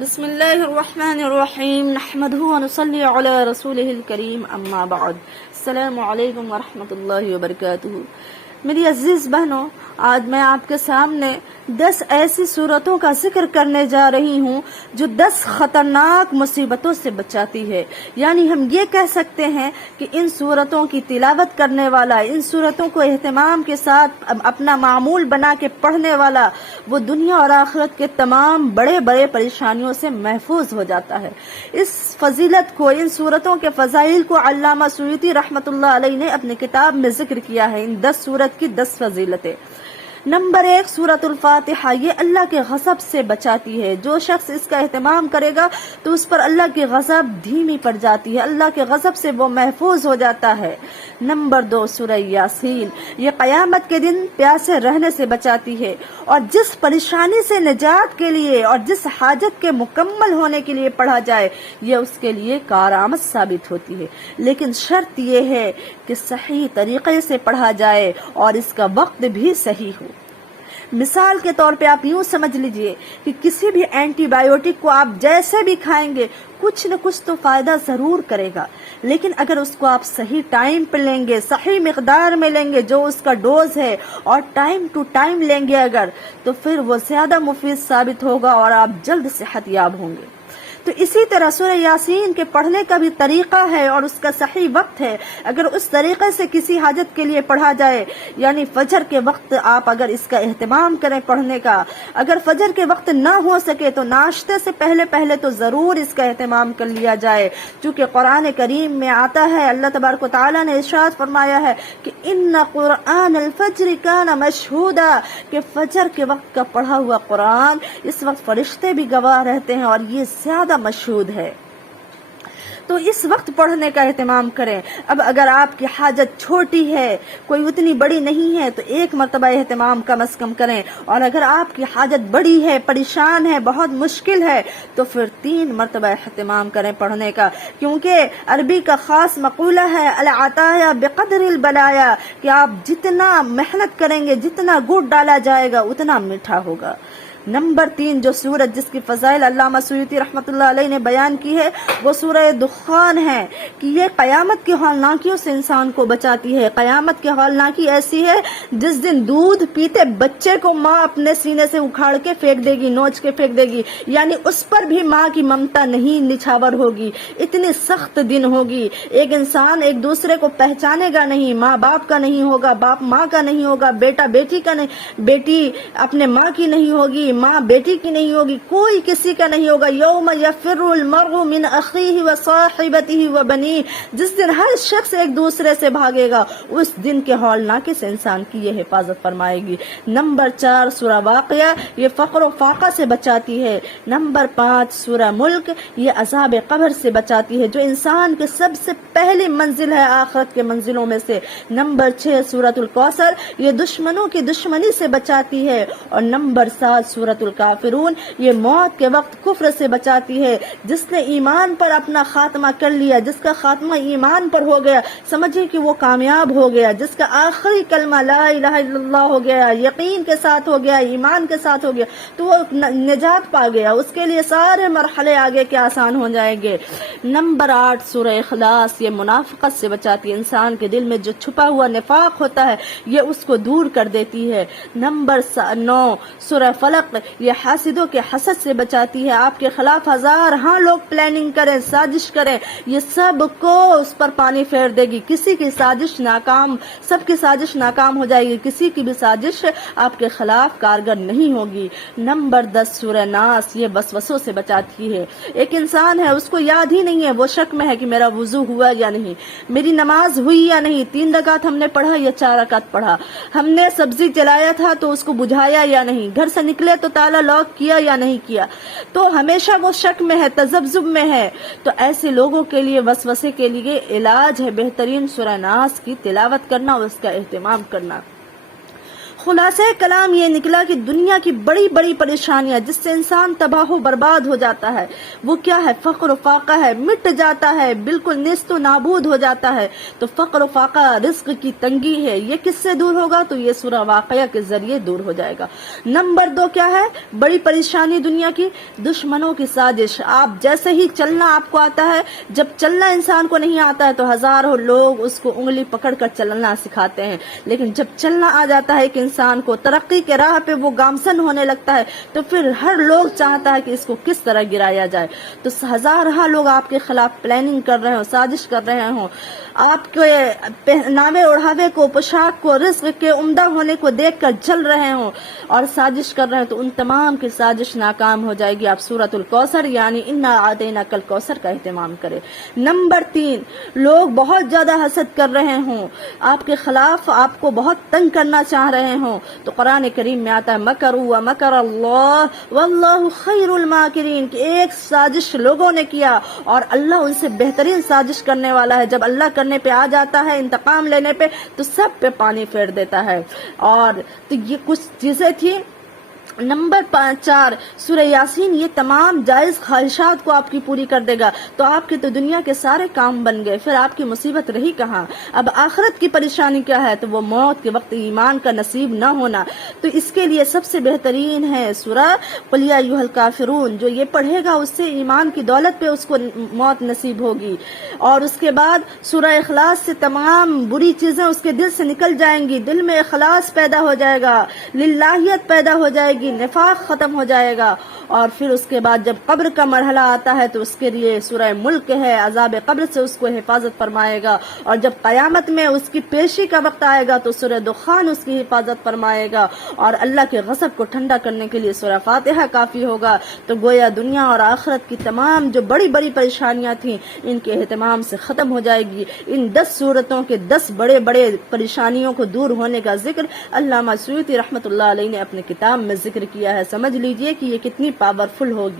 بسم اللہ الرحمن الرحیم نحمدہ ونصلی علی رسولہ الکریم اما بعد السلام علیکم ورحمۃ اللہ وبرکاتہ۔ میری عزیز بہنوں، آج میں آپ کے سامنے 10 ایسی صورتوں کا ذکر کرنے جا رہی ہوں جو 10 خطرناک مصیبتوں سے بچاتی ہے۔ یعنی ہم یہ کہہ سکتے ہیں کہ ان صورتوں کی تلاوت کرنے والا، ان صورتوں کو اہتمام کے ساتھ اپنا معمول بنا کے پڑھنے والا، وہ دنیا اور آخرت کے تمام بڑے بڑے پریشانیوں سے محفوظ ہو جاتا ہے۔ اس فضیلت کو، ان صورتوں کے فضائل کو علامہ سیوطی رحمۃ اللہ علیہ نے اپنی کتاب میں ذکر کیا ہے۔ ان 10 صورت کی 10 فضیلتیں۔ نمبر 1، سورۃ الفاتحہ، یہ اللہ کے غضب سے بچاتی ہے۔ جو شخص اس کا اہتمام کرے گا تو اس پر اللہ کی غضب دھیمی پڑ جاتی ہے، اللہ کے غضب سے وہ محفوظ ہو جاتا ہے۔ نمبر 2، سورہ یاسین، یہ قیامت کے دن پیاسے رہنے سے بچاتی ہے، اور جس پریشانی سے نجات کے لیے اور جس حاجت کے مکمل ہونے کے لیے پڑھا جائے، یہ اس کے لیے کارآمد ثابت ہوتی ہے۔ لیکن شرط یہ ہے کہ صحیح طریقے سے پڑھا جائے اور اس کا وقت بھی صحیح ہو۔ مثال کے طور پہ آپ یوں سمجھ لیجئے کہ کسی بھی اینٹی بایوٹک کو آپ جیسے بھی کھائیں گے کچھ نہ کچھ تو فائدہ ضرور کرے گا، لیکن اگر اس کو آپ صحیح ٹائم پہ لیں گے، صحیح مقدار میں لیں گے جو اس کا ڈوز ہے، اور ٹائم ٹو ٹائم لیں گے اگر، تو پھر وہ زیادہ مفید ثابت ہوگا اور آپ جلد صحت یاب ہوں گے۔ تو اسی طرح سورہ یاسین کے پڑھنے کا بھی طریقہ ہے اور اس کا صحیح وقت ہے۔ اگر اس طریقے سے کسی حاجت کے لیے پڑھا جائے، یعنی فجر کے وقت آپ اگر اس کا اہتمام کریں پڑھنے کا، اگر فجر کے وقت نہ ہو سکے تو ناشتے سے پہلے تو ضرور اس کا اہتمام کر لیا جائے، چونکہ قرآن کریم میں آتا ہے، اللہ تبارک و تعالیٰ نے ارشاد فرمایا ہے کہ ان قرآن الفجر کان مشہودا، کہ فجر کے وقت کا پڑھا ہوا قرآن اس وقت فرشتے بھی گواہ رہتے ہیں اور یہ زیادہ مشہود ہے، تو اس وقت پڑھنے کا اہتمام کریں۔ اب اگر آپ کی حاجت چھوٹی ہے، کوئی اتنی بڑی نہیں ہے، تو 1 مرتبہ اہتمام کم از کم کریں، اور اگر آپ کی حاجت بڑی ہے، پریشان ہے، بہت مشکل ہے، تو پھر 3 مرتبہ اہتمام کریں پڑھنے کا، کیونکہ عربی کا خاص مقولہ ہے العطایا بقدر البلایا، کہ آپ جتنا محنت کریں گے، جتنا گڑ ڈالا جائے گا اتنا میٹھا ہوگا۔ نمبر 3، جو سورت جس کی فضائل علامہ سیوطی رحمۃ اللہ علیہ نے بیان کی ہے، وہ سورہ دخان ہے، کہ یہ قیامت کی ہولناکیوں سے انسان کو بچاتی ہے۔ قیامت کی ہولناکی ایسی ہے جس دن دودھ پیتے بچے کو ماں اپنے سینے سے اکھاڑ کے پھینک دے گی، نوچ کے پھینک دے گی، یعنی اس پر بھی ماں کی ممتا نہیں نچھاور ہوگی، اتنی سخت دن ہوگی۔ ایک انسان ایک دوسرے کو پہچانے گا نہیں، ماں باپ کا نہیں ہوگا، باپ ماں کا نہیں ہوگا، بیٹا بیٹی کا نہیں، بیٹی اپنے ماں کی نہیں ہوگی، ماں بیٹی کی نہیں ہوگی، کوئی کسی کا نہیں ہوگا۔ یوم یفر المرء من اخیہ وصاحبتہ وبنیہ، جس دن ہر شخص ایک دوسرے سے بھاگے گا، اس دن کے ہولناکی سے انسان کی یہ حفاظت فرمائے گی۔ نمبر 4، سورہ واقعہ، یہ فقر و فاقہ سے بچاتی ہے۔ نمبر 5، سورہ ملک، یہ عذاب قبر سے بچاتی ہے، جو انسان کے سب سے پہلی منزل ہے آخرت کے منزلوں میں سے۔ نمبر 6، سورۃ الکوثر، یہ دشمنوں کی دشمنی سے بچاتی ہے۔ اور نمبر 7، سورۃ الکافرون، یہ موت کے وقت کفر سے بچاتی ہے۔ جس نے ایمان پر اپنا خاتمہ کر لیا، جس کا خاتمہ ایمان پر ہو گیا، سمجھے کہ وہ کامیاب ہو گیا۔ جس کا آخری کلمہ لا الہ الا اللہ ہو گیا، یقین کے ساتھ ہو گیا، ایمان کے ساتھ ہو گیا، تو وہ نجات پا گیا، اس کے لیے سارے مرحلے آگے کے آسان ہو جائیں گے۔ نمبر 8، سورہ اخلاص، یہ منافقت سے بچاتی ہے۔ انسان کے دل میں جو چھپا ہوا نفاق ہوتا ہے یہ اس کو دور کر دیتی ہے۔ نمبر 9، سورہ فلق، یہ حاسدوں کے حسد سے بچاتی ہے۔ آپ کے خلاف ہزارہاں لوگ پلاننگ کریں، سازش کریں، یہ سب کو اس پر پانی پھیر دے گی، کسی کی سازش ناکام، سب کی سازش ناکام ہو جائے گی، کسی کی بھی سازش آپ کے خلاف کارگر نہیں ہوگی۔ نمبر 10، سورہ ناس، یہ وسوسوں سے بچاتی ہے۔ ایک انسان ہے، اس کو یاد ہی نہیں ہے، وہ شک میں ہے کہ میرا وضو ہوا یا نہیں، میری نماز ہوئی یا نہیں، 3 رکعت ہم نے پڑھا یا 4 رکعت پڑھا، ہم نے سبزی جلایا تھا تو اس کو بجھایا یا نہیں، گھر سے نکلے تو تالا لاک کیا یا نہیں کیا، تو ہمیشہ وہ شک میں ہے، تذبذب میں ہے۔ تو ایسے لوگوں کے لیے وسوسے کے لیے علاج ہے بہترین سورہ ناس کی تلاوت کرنا اور اس کا اہتمام کرنا۔ خلاصہ کلام یہ نکلا کہ دنیا کی بڑی بڑی پریشانیاں جس سے انسان تباہ و برباد ہو جاتا ہے وہ کیا ہے؟ فقر و فاقہ ہے، مٹ جاتا ہے، بالکل نیست و نابود ہو جاتا ہے۔ تو فقر و فاقہ، رزق کی تنگی ہے، یہ کس سے دور ہوگا؟ تو یہ سورہ واقعہ کے ذریعے دور ہو جائے گا۔ نمبر 2 کیا ہے بڑی پریشانی دنیا کی؟ دشمنوں کی سازش۔ آپ جیسے ہی چلنا آپ کو آتا ہے، جب چلنا انسان کو نہیں آتا ہے تو ہزاروں لوگ اس کو انگلی پکڑ کر چلنا سکھاتے ہیں، لیکن جب چلنا آ جاتا ہے کہ انسان کو ترقی کے راہ پہ وہ گامزن ہونے لگتا ہے تو پھر ہر لوگ چاہتا ہے کہ اس کو کس طرح گرایا جائے۔ تو ہزارہ لوگ آپ کے خلاف پلاننگ کر رہے ہوں، سازش کر رہے ہوں، آپ کے پہناوے اڑھاوے کو، پوشاک کو، رزق کے عمدہ ہونے کو دیکھ کر جل رہے ہوں اور سازش کر رہے ہیں، تو ان تمام کی سازش ناکام ہو جائے گی۔ آپ سورۃ الکوثر یعنی انا اعطیناک الکوثر کا اہتمام کریں۔ نمبر 3 لوگ بہت زیادہ حسد کر رہے ہوں، آپ کے خلاف آپ کو بہت تنگ کرنا چاہ رہے ہوں، تو قرآن کریم میں آتا ہے مکروا ومکر اللہ واللہ خیر الماکرین، کہ ایک سازش لوگوں نے کیا اور اللہ ان سے بہترین سازش کرنے والا ہے۔ جب اللہ کرنے پہ آ جاتا ہے، انتقام لینے پہ، تو سب پہ پانی پھیر دیتا ہے۔ اور تو یہ کچھ چیزیں تھیں۔ نمبر 4 سورہ یاسین یہ تمام جائز خواہشات کو آپ کی پوری کر دے گا، تو آپ کے تو دنیا کے سارے کام بن گئے، پھر آپ کی مصیبت رہی کہاں؟ اب آخرت کی پریشانی کیا ہے؟ تو وہ موت کے وقت ایمان کا نصیب نہ ہونا۔ تو اس کے لیے سب سے بہترین ہے سورہ قل یا ایھا الکافرون، جو یہ پڑھے گا اس سے ایمان کی دولت پہ اس کو موت نصیب ہوگی۔ اور اس کے بعد سورہ اخلاص سے تمام بری چیزیں اس کے دل سے نکل جائیں گی، دل میں اخلاص پیدا ہو جائے گا، للہیت پیدا ہو جائے گی، نفاق ختم ہو جائے گا۔ اور پھر اس کے بعد جب قبر کا مرحلہ آتا ہے تو اس کے لیے سورہ ملک ہے، عذاب قبر سے اس کو حفاظت فرمائے گا۔ اور جب قیامت میں اس کی پیشی کا وقت آئے گا تو سورہ دخان اس کی حفاظت فرمائے گا۔ اور اللہ کے غضب کو ٹھنڈا کرنے کے لیے سورہ فاتحہ کافی ہوگا۔ تو گویا دنیا اور آخرت کی تمام جو بڑی بڑی پریشانیاں تھیں ان کے اہتمام سے ختم ہو جائے گی۔ ان 10 سورتوں کے 10 بڑے بڑے پریشانیوں کو دور ہونے کا ذکر علامہ سیوطی رحمۃ اللہ علیہ نے اپنے کتاب میں ذکر کیا ہے۔ سمجھ لیجئے کہ یہ کتنی پاورفل ہوگی۔